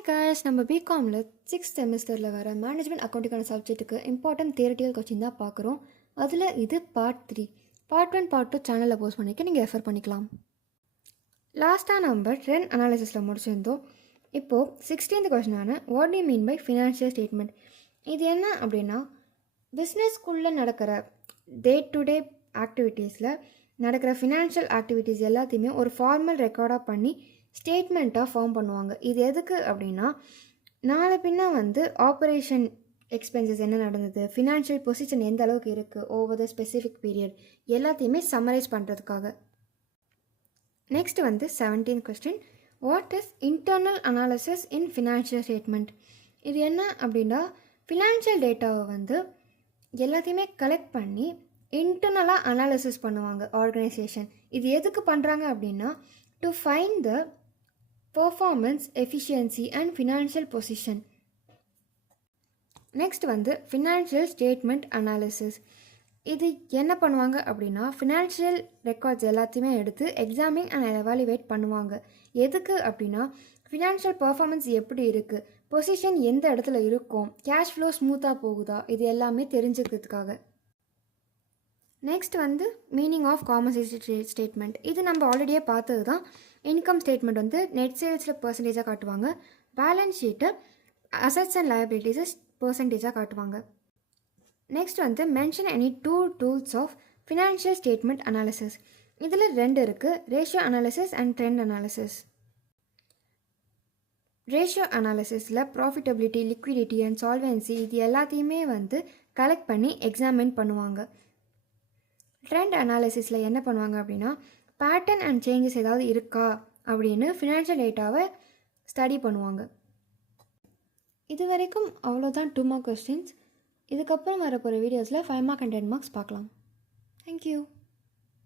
Hi guys, நம்ம பிகாமில் 6th செமஸ்டரில் வர மேனேஜ்மெண்ட் அக்கௌண்ட்டுக்கான சப்ஜெக்ட்டுக்கு இம்பார்ட்டன்ட் தியரிட்டிக்கல் கொஸ்டின் தான் பார்க்குறோம். அதில் இது பார்ட் 3. பார்ட் 1 பார்ட் 2 சேனலில் போஸ்ட் பண்ணிக்க நீங்கள் ரெஃபர் பண்ணிக்கலாம். லாஸ்ட்டாக நம்ம ட்ரெண்ட் அனாலிசிஸில் முடிச்சிருந்தோம். இப்போது 16th கொஸ்டினான what do mean by financial statement. இது என்ன அப்படின்னா, பிஸ்னஸ்க்குள்ளே நடக்கிற டே டு டே ஆக்டிவிட்டீஸில் நடக்கிற ஃபினான்ஷியல் ஆக்டிவிட்டீஸ் எல்லாத்தையுமே ஒரு ஃபார்மல் ரெக்கார்டாக பண்ணி ஸ்டேட்மெண்ட்டாக ஃபார்ம் பண்ணுவாங்க. இது எதுக்கு அப்படின்னா, நாளை பின்ன ஆப்ரேஷன் எக்ஸ்பென்சஸ் என்ன நடந்தது, ஃபினான்ஷியல் பொசிஷன் எந்த அளவுக்கு இருக்குது ஓவர் த ஸ்பெசிஃபிக் பீரியட் எல்லாத்தையுமே சம்மரைஸ் பண்ணுறதுக்காக. Next 17th question, what is internal analysis in financial statement. இது என்ன அப்படின்னா, ஃபினான்ஷியல் டேட்டாவை எல்லாத்தையுமே கலெக்ட் பண்ணி இன்டர்னலாக அனாலிசிஸ் பண்ணுவாங்க ஆர்கனைசேஷன். இது எதுக்கு பண்ணுறாங்க அப்படின்னா, to find the performance, efficiency and financial position. Next financial statement analysis. இது என்ன பண்ணுவாங்க அப்படின்னா, ஃபினான்ஷியல் ரெக்கார்ட்ஸ் எல்லாத்தையுமே எடுத்து எக்ஸாமின் அண்ட் எவாலுவேட் பண்ணுவாங்க. எதுக்கு அப்படின்னா, ஃபினான்ஷியல் பர்ஃபார்மன்ஸ் எப்படி இருக்குது, பொசிஷன் எந்த இடத்துல இருக்கும், கேஷ் ஃப்ளோ ஸ்மூத்தாக போகுதா, இது எல்லாமே தெரிஞ்சுக்கிறதுக்காக. Next meaning of compensation statement. இது நம்ம ஆல்ரெடியே பார்த்தது தான். இன்கம் ஸ்டேட்மெண்ட் நெட் சேல்ஸில் பர்சன்டேஜாக காட்டுவாங்க. பேலன்ஸ் ஷீட்டை அசட்ஸ் அண்ட் லயபிலிட்டிஸை பர்சன்டேஜாக காட்டுவாங்க. Next mention any tools of financial statement analysis. இதில் 2 இருக்குது, ratio analysis and trend analysis. Ratio அனாலிசிஸில் ப்ராஃபிட்டபிலிட்டி, லிக்விடிட்டி அண்ட் சால்வன்சி இது எல்லாத்தையுமே கலெக்ட் பண்ணி எக்ஸாமின் பண்ணுவாங்க. ட்ரெண்ட் அனாலிசிஸில் என்ன பண்ணுவாங்க அப்படின்னா, பேட்டர்ன் அண்ட் சேஞ்சஸ் ஏதாவது இருக்கா அப்படின்னு ஃபினான்ஷியல் டேட்டாவை ஸ்டடி பண்ணுவாங்க. இது வரைக்கும் அவ்வளோதான் 2 மார்க் கொஸ்டின்ஸ். இதுக்கப்புறம் வரப்போகிற வீடியோஸில் 5 மார்க் அண்ட் 10 மார்க்ஸ் பார்க்கலாம். தேங்க்யூ.